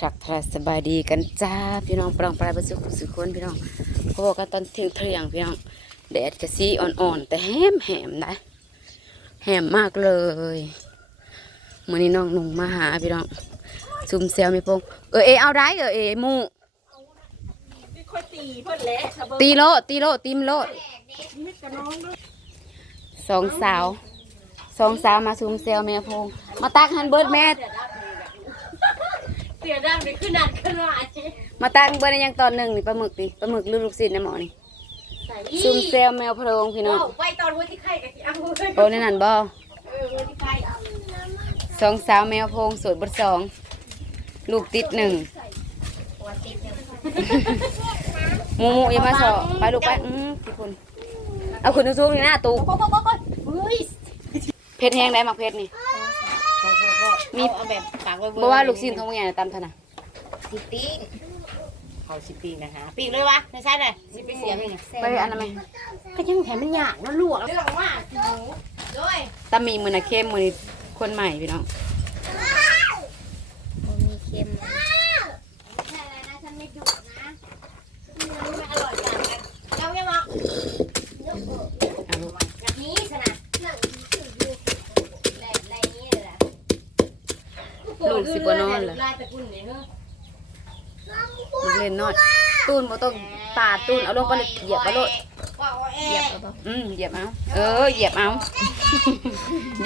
ทักทายสบายดีกันจ้าพี่น้องปรองปลายประสุขสุขคนพี่น้องเขาบอกกันตอนเที่ยงเที่ยงพี่น้องแดดกระซีอ่อนๆแต่แหมแหมนะแหมมากเลยมื่อนี้น้องหนุ่งมาหาพี่น้องซุ่มเซลไม่พงเออเอเอาได้เออเอมู่ตีเพื่นแหละตีโลตีโลตีมโลสองสาวสองสาวมาซุ่มเซลแม่พงมาตักฮันเบิร์ดแม่ สียด้านไปขึ้นนัดขึ้นมาเจ๊มาตักเบิร์ดในยังตอนหนึ่งนี่ปลาหมึกดิปลาหมึกหรือลูกศิษย์นะหมอนี่ใส่ซุ่มเซลแมวโพรงพี่น้องไปตอนวันที่ไข่กับที่อ้ำเลยโอ้ในนั่นบ่เออวันที่ไข่สองสาวแมวโพงโสดบทสอง ลูกติดหนึ่งหมูหมูอย่ามาสอไปลูกไปอืมพี่คุณเอาคุณซูมนี่หน้าตูโป๊ะโป๊ะโป๊ะโป๊ะเฮ้ยเพชรแห้งได้มักเพชรนี่ มี เอาแบบ ปากไว้บ่ว่าลูกชิ้นทงอย่างตามถนัดสิปิ้งเขาสิปิ้งนะฮะปิ้งเลยวะไม่ใช่เลยสิไปเสียมันไปอันนั้นไหมก็ยังแถมมันหยาดนะลวกเรื่องว่าสิหนูด้วยตามีมือนะเข้มมือนี่คนใหม่พี่น้อง มีเค็มใช่แล้วนะฉันไม่ดุนะไม่อร่อยจังเลยเจ้ายังบอก เอาลูก แบบนี้สนะอะไรนี้เลยล่ะ ลายตะกุนเนี่ยเลูกเล่นนอดตูนบ่ต้องปาดตูนเอาลงไปเลยเหยียบเอาโลดเหยียบเอาอืมเหยียบเอา เออเหยียบเอา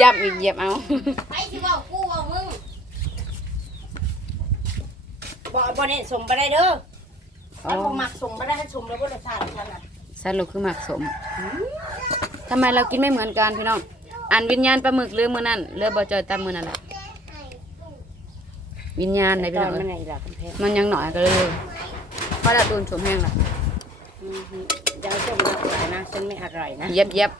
ยับอีกเหยียบเอาไปสิบอกกูบอกมึงบอกบอลเนี่ยส่ไปได้เด้ออ๋อาหมักส่งไปได้ถ้ชมแล้วก็รสชาติฉันอะสรุปคือหมักสมทำไมเรากินไม่เหมือนกันพี่น้อง อันวิญญาณปลาหมึกเรือมือนั่นเรือบอจอยตามมือนั่นแหละ วิญญาณไหนพี่น้องมันเอ้ยไหนล่ะคุณเพชรมันยังหน่อยก็เลยเพราะละตูนชมแห้งละจะเอาส้มมาขายนะฉันไม่อร่อยนะเย็บเย็บ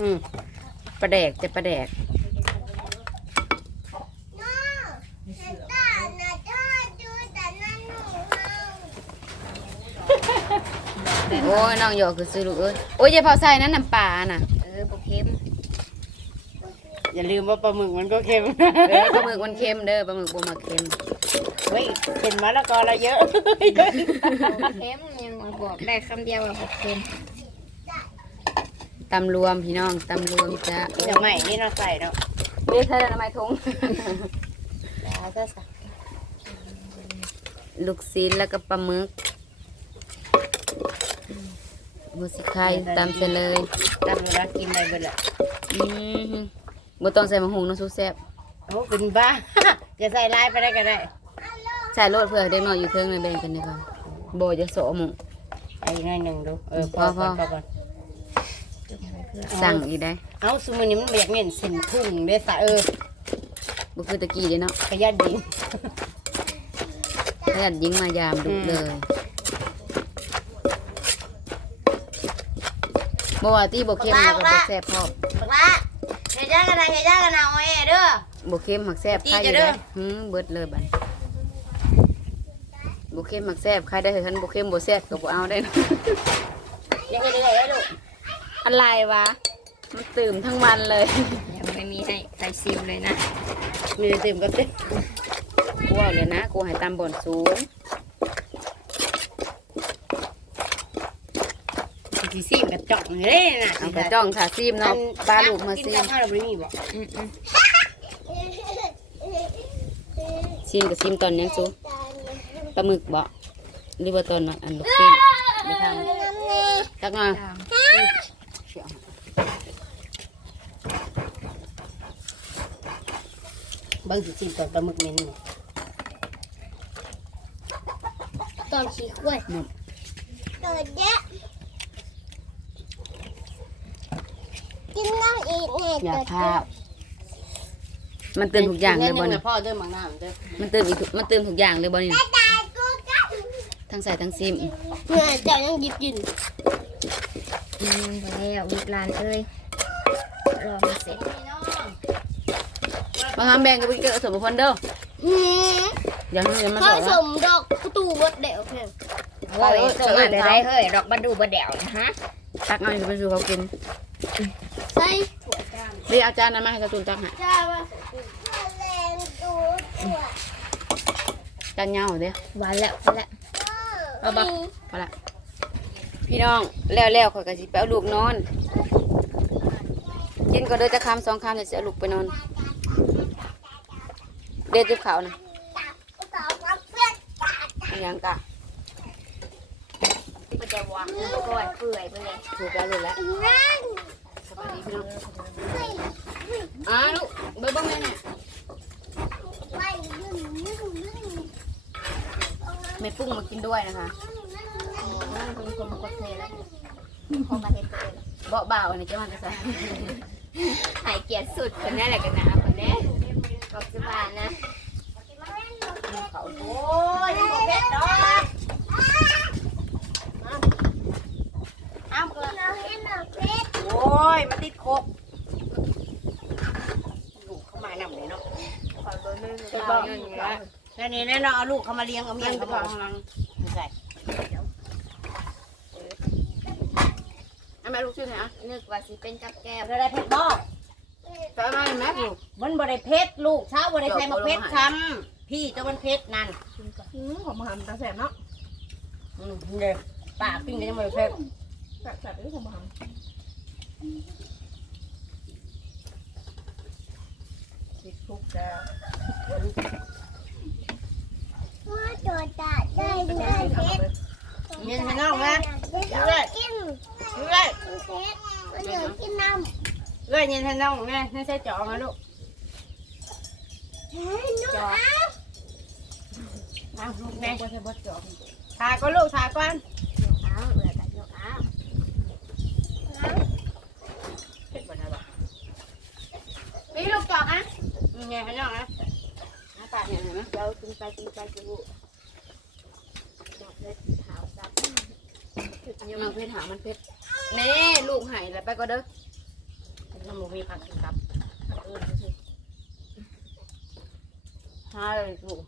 อืมปลาแดกจะปลาแดก โอ้ยน้องหยอกคือซื้อลูกเอ้ยโอ้ยอย่าเผาใส่นั้นน้ำปลาน่ะเออปลาเค็มอย่าลืมว่าปลาหมึกมันก็เค็ม เออปลาหมึกมันเค็มเด้อปลาหมึกบ่มาเค็มเฮ้ยเป็นมะละกอละเยอะเค็มยังมาบอกได้คำเดียวว่าบอกเค็มตำรวมพี่น้องตำรวมจ้ะเดี๋ยวใหม่นี่เราใส่เนาะเรียกใช่แล้วทำไมทงแล้วก็ใส่ลูกซีนแล้วก็ปลาหมึก หมูสิไข่ตำเสร็จเลยตามเวลากินได้เบิดแหละอืมบ่ต้องใส่มะฮุงเนาะสู้แซ่บโอ้เป็นบ้าจะใส่ลายไปได้ก็ได้ใส่โลดเพื่อให้เด็กน้อยอยู่เทิงในแบ่งกันดีกว่าบ่จะโสหมูไอ้หน่อยหนึ่งดูเออพอพพออพอพอก่อนสั่งอีกได้ เอาสมุนนี้มันเบียกเน้นเส้นทุ่งเด้สะเออบ่คือตะกี้เด้เนาะประหยัดยิงขยันยิงมายามดุอืมเลย บ่ว่าตีบ่เค็มแล้วก็บ่แซ่บพร้อมบักละเฮ็ดย่างกันนะเฮ็ดย่างกันนะโอ้ยเด้อ บ่เค็มหักแซ่บจี้ใครอจะยู่เด้ได้อหืมเบิดเลยบัดบ่เค็มหักแซ่บใครได้เถอะคันบ่เค็มบ่แซ่บก็บ่เอาได้นะยังเฮ็ดได้ได้ลูกอะไรวะ มันตื่มทั้งวันเลยยังไม่มีให้ใส่ซิมเลยนะ มีแต่ตื่มกับเต้กูเอาเลยนะกูให้ตามบ่อนสูง สิซีมกับจ่องเด้น่ะเอาไปจ้องถาซีมเนาะปลาลูกมาซีกินมกับข้าวเราบ่มีบ่อืมอืมซีมกับซีมตอนยังสูปลาหมึกบ่หรือว่าตอนนั้นอันลูกซีมไปทำตักมาตามเบิ่งสิซีมตอนปลาหมึกเมนตอนขี้กล้วยหมดตัวเยอะกินน้ำ อีกไงอย่าพลาดมันเตือนทุกอย่างเลยบ่นี่นี่พ่อเด้อมังน้ำเด้อมันเตือนอีกทุกมันเตือนทุกอย่างเลยบ่นี่ทั้งใส่ทั้งซีมอีกเมื่อเจ้ายังหยิบกินอืมพอแล้ววิบลานเอ้ยรอมาเสร็จบางครั้งแบ่งกับพี่เกิดสมบูรณ์เด้ออืมเอย่าให้มันข้าสวอสนะมดอกประตูบดเดี่ยวเพียงเฮ้ยส่งมาได้ได้เฮ้ยดอกบันดูบันเดี่ยวนะฮะตักเอาไปสู่เขากิน ใส่ถั่วจานเรียกอาจารย์นั้นมาให้ตาตุนตักให้จ้าว่าแรงตัวตัวจานเหงาเด้อหวานแล้วหวานแล้วเอาบ่พอละพี่น้องแล้วแล้วข่อยก็สิไปเอาลูกนอนกินก็เด้อจะคำสองคำเดี๋ยวสิเอาลูกไปนอน เด็ดจุบเขาวนะอันยังกะมันจะหวานกล้วยเปื่อยไปเลยถูกแล้วถูกแล้วสบายดีพี่น้ อ่าลูกเบิ้งเบิ้งแม่เนี่ยแม่ปุ้งมากินด้วยนะคะคนคนมันก็เทแล้วพอมาเห็นตัวเองเบาเบาอันนี้จะมันจะใส่หายเกลียดสุดคนนี้แหละกันนะคนนี้บอกสิบานนะเขาโอ้ยมันเผ็ดดอกอ้าวเราเห็นเราเผ็ด โอ้ ยมาติดโคกลูกเข้ามานำเลยเนาะขอเบอร์หนึ่งใช่ป่ะแล้วนี่แน่นอนเอาลูกเข้ามาเลี้ยงเอาเมีเลี้ยยงงกเข้าระเพาะมาข้างหลังใส่เอาแม่ลูกชื่อไหนอะนึกว่าสิเป็นกับแก้มอะไรเพชรบ่ไปเอามาให้แม่ลูกมันบ่ได้เพชรลูกเช้าบ่ได้ใส่มาเพชรคำพี่ตัวมันเพชรนั่นอืมผมมาทำตาแสบเนาะอืมเด้อป้าปิ้งก็ยังบ่ได้เพชรแสบแสบที่ผมมาทำ ติดคุกแล้วว่าตัวตาได้ได้เผ็ดเมียนให้น้องนะกินเอ้ยเผ็ดมันเหลือกินน้ำเอ้ยเมียนให้น้องแม่ให้ใส่จอกมาลูกเฮ้ยนุ่มอ้าวเอาลูกแม่ก็ใช้บดจอบทาก็ลูกทาก่อน อ้าวเหลือแต่ยกอ้าว เพชรบ่ได้บ่ พี่ลูกจอกอะ อืมแม่ให้น้องนะหน้าตาเห็นไหมเดี๋ยวกินไปกินไปกินบุดอกเล็ดขาวซับน้องเพชรหามันเพชรนี่ลูกหายแล้วไปก็เด้อน้ำบ่มีผักกินกับใช่ลูก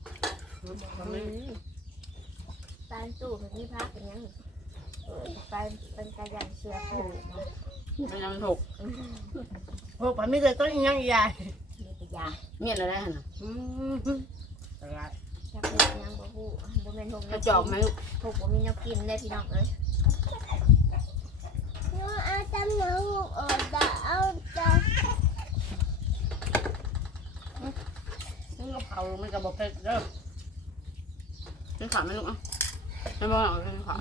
ปานตู้เป็นที่พักเป็นยังไปเป็นกระยันเสือผูกมันยังถูกพวกผมมีแต่ต้นอีหยังใหญ่ยา เมียนอะไรหันน่ะอืมตลาดจับผูกยังบ่ผูกบ่แม่นพวกกระจอกไหมลูกผูกบ่มีแนวกินได้พี่น้องเอ้ยเอาจำน้ำออกจะเอาจะนี่กระเพรามันกระบอกเพชรเด้อนี่ขาไหมลูกอะไม่บอกหรอกนี่ขา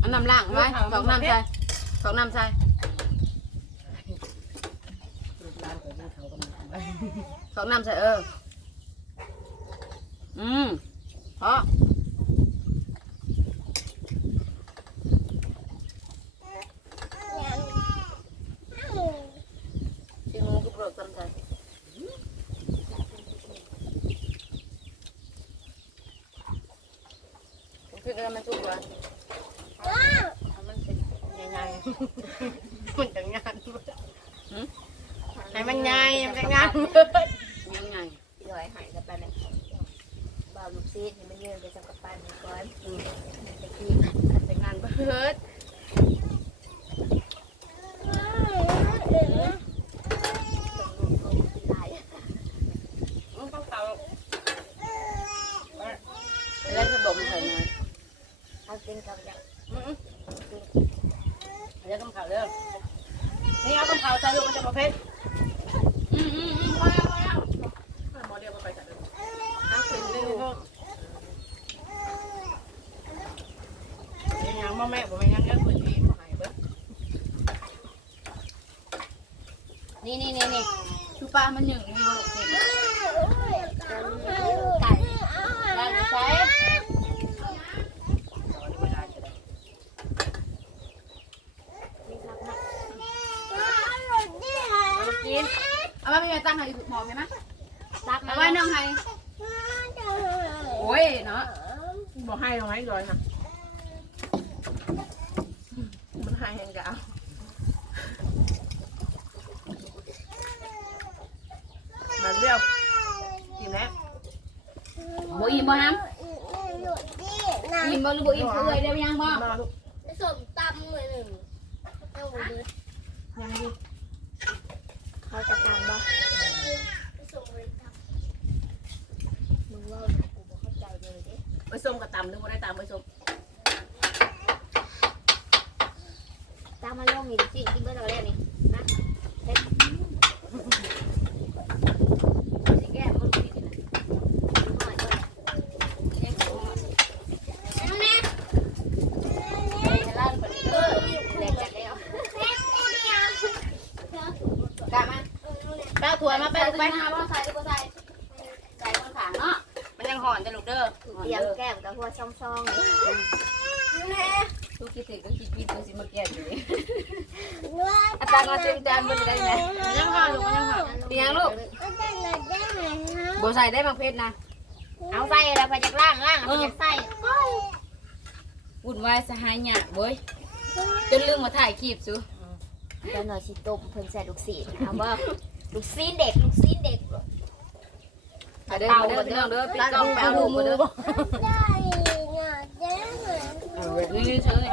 อันน้ำล่างไว้สองน้ำใส่สองน้ำใส่ ลูกหลานเปิดหน้าเขาก็มาทำไว้ สองน้ำใส่เออ อืมพอชิมูกุบโรกซ้ำใส่คิดว่ามันสุกแล้วมันเป็นยังไงมันจะงาน ให้มันใหญ่มันจะงานยังไงพี่ลอยหายกันไปเลยบ่าวลูกซีดให้มันยืนไปจับกับปานก่อนอืมตะกี้แต่งานเบิด ลาย มันต้องเตา แล้วจะบอกมันใส่หน่อย เอากินกับอย่าง เดี๋ยวต้องเผาเด้อนี่เอาต้องเผาใส่ลูกมันจะมาเพชร อืมอืมอืมพอแล้วพอแล้ว หมอเดียวมาไปจัดเลย เอาขึ้นเร็ว ยังยังบ่แม่บ่แม่ยังเงินพื้นที่บ่ให้เบิดนี่นี่นี่นี่ชูปลามันหนึ่งมีบอกเด็กไก่ได้ไหมใช้มีครับนะกินเอามาเป็นตั้งให้หมอไหมมะซักเอาไว้น้องให้โอ้ยเนาะบอกให้เอาให้ร้อยนะมันให้แหงกะเอามาเรียว บ่อิ่มบ่ฮัมอิ่มบ่หรือบ่อิ่มเอ้ยได้ยังบ่มาลูกผสมตำมือหนึ่งเอาหมดเลยยังดิเขาจะตามบ่มึงว่ากูบ่เข้าใจเลยด้ไปส้มกับตำนึกว่าได้ตำไปส้มตามมาลงนี่ดิสิกินเบิดเอาแล้วนี่นะเฮ็ดสิแก้มันสิกินน่ะน้อยก่อนยังสิอ่อนำแล้วนะ ให้ล้านไปเด้อแลกกันแล้ว กลับมา แป้วถั่วมาแป้วไปไปหาบ่ใส่หรือบ่ใส่ใส่คนขางเนาะมันยังห่อนจะลูกเด้อเตรียมแก้มกับหัวช่องๆนี่ทุกคิดถึงก็คิดผิดตัวสิมาแก้อยู่นี่อาจารย์มาเต็มจานบ่ได้ไหมมันยังห่อนลูกมันยังห่อนเตียงลูกอาจารย์ได้ไหมฮะบ่ใส่ได้มักเพชรนะเอาใส่แล้วไปจากล่างล่างไปจากไส้วุ่นวายสหายหยากเว้ยจนลืมมาถ่ายคลิปซูเดี๋ยวหน่อยสิต้มเพิ่นใส่ลูกศิษย์เอาบ่ ลูกศิษย์เด็กลูกศิษย์เด็กเด้อเด้อพี่น้องเด้อปิดกล้องไปเอาลูกมาเด้อ ได้เนาะได้ไหมเอาแบบนี้เฉย